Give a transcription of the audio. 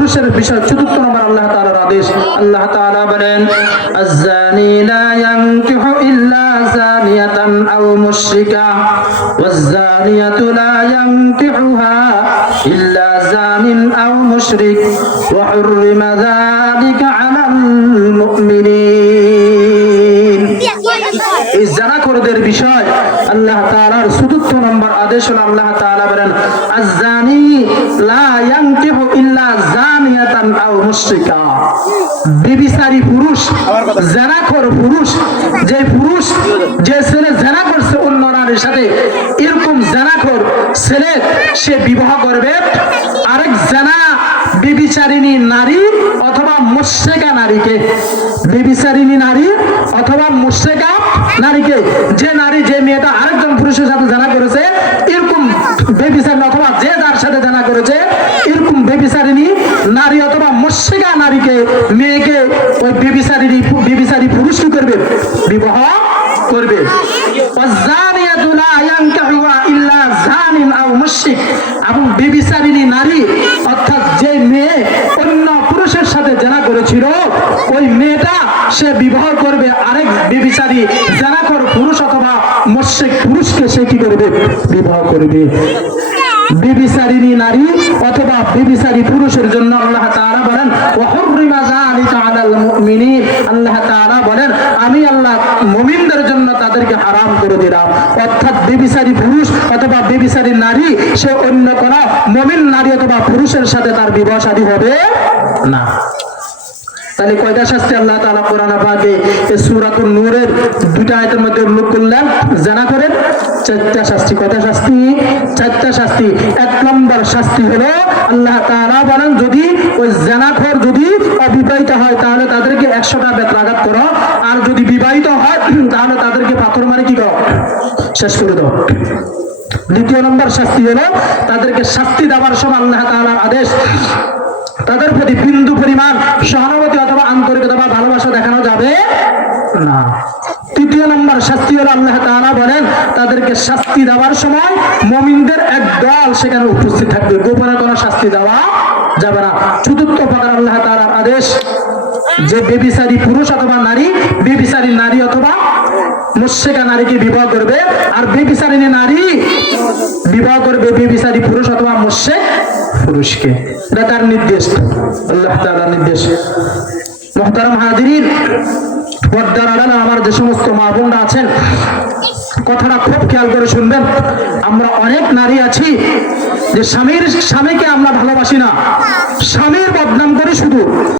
পুরুষের বিষয় চতুর্থ নম্বর আল্লাহ তাআলার আদেশ। আল্লাহ তাআলা বলেন, আয-যানি লা ইয়ানকিহু ইল্লা যানিয়াতান আও মুশরিকা ওয়াজ-যানিয়াতু লা ইয়ানকিহুহা ইল্লা যানিন আও মুশরিক ওয়া হুররিমা যালিকা আলাল মুমিনিন। এই জানাখোরদের বিষয় আল্লাহ তাআলার চতুর্থ নম্বর আদেশ হলো আল্লাহ তাআলা বলেন, আয-যানি লা ইয়ানকিহু ইল্লা যানিয়াতান আও মুশরিকা। ব্যভিচারী পুরুষ, জানাখোর পুরুষ, যে পুরুষ যে ছেলে জানা করছে অন্য নারীর সাথে, এরকম জানাখোর ছেলে সে বিবাহ করবে আরেক জানা ব্যভিচারিণী নারী অথবা মুশরিকা নারীকে। ব্যভিচারিণী নারী অথবা মুশরিকা নারীকে, যে নারী যে মেয়েটা আরেকজন পুরুষের সাথে জানা করেছে, এরকম ব্যভিচারিণী অথবা যে যার সাথে জানা করেছে এরকম ব্যভিচারিণী নারী অথবা মুশরিকা নারীকে, মেয়েকে ওই ব্যভিচারী পুরুষ কি করবে? বিবাহ করবে। এবং ব্যভিচারিণী নারী অর্থাৎ যে মেয়ে অন্য পুরুষের সাথে জানা করেছিল, ওই মেয়েটা সে বিবাহ করবে আরেক ব্যভিচারী জানাখোর পুরুষ অথবা মুশরিক পুরুষকে সে কি করবে? বিবাহ করবে। ব্যভিচারিণী নারী অথবা ব্যভিচারী পুরুষের জন্য আল্লাহ তাআলা বলেন, ওয়া হুররিমা যালিকা আলাল মুমিনিন। আল্লাহ তাআলা বলেন, আমি আল্লাহ মুমিনদের জন্য তাদেরকে হারাম করে দিলাম। অর্থাৎ ব্যভিচারী পুরুষ অথবা ব্যভিচারী নারী সে অন্য কোন মুমিন নারী অথবা পুরুষের সাথে তার বিবাহ শাদী হবে না। তাহলে কয়টা শাস্তি আল্লাহ তাআলা কোরআন পাকে এই সূরাতুন নূরের দুইটা আয়াতের মধ্যে উল্লেখ করলেন? জানা করেন চারটা শাস্তি। কয়টা শাস্তি? চারটা শাস্তি। এক নম্বর শাস্তি হলো আল্লাহ তাআলা বলেন, যদি ওই জানাখোর যদি অবিবাহিত হয় তাহলে তাদেরকে 100টা বেত্রাঘাত করো, আর যদি বিবাহিত হয় তাহলে তাদেরকে পাথর মারি কি করো? শেষ করে দাও। দ্বিতীয় নম্বর শাস্তি হলো তাদেরকে শাস্তি দেওয়ার সময় আল্লাহ তাআলার আদেশ, তাদের প্রতি বিন্দু পরিমাণ সহানুভূতি অথবা আন্তরিকতা বা ভালোবাসা দেখানো যাবে না। তৃতীয় নম্বর শাস্তি হলো আল্লাহ তাআলা বলেন, তাদেরকে শাস্তি দেওয়ার সময় মুমিনদের এক দল সেখানে উপস্থিত থাকবে, গোপনে কোনো শাস্তি দেওয়া যাবে না। চতুর্থ প্রকার আল্লাহ তাআলার আদেশ, যে ব্যভিচারী পুরুষ অথবা নারী ব্যভিচারী নারী অথবা মুশরিকা নারীকে বিবাহ করবে, আর ব্যভিচারিণী নারী বিবাহ করবে ব্যভিচারী পুরুষ অথবা মুশরিক পুরুষকে। এটা তার নির্দেশ, আল্লাহ তাআলার নির্দেশ। মুহতারাম হাজিরিন, পর্দার আড়ালে আমার যে সমস্ত মা বোনরা আছেন, কথাটা খুব খেয়াল করে শুনবেন। আমরা অনেক নারী আছি যে স্বামীকে আমরা ভালোবাসি না, স্বামীর বদনাম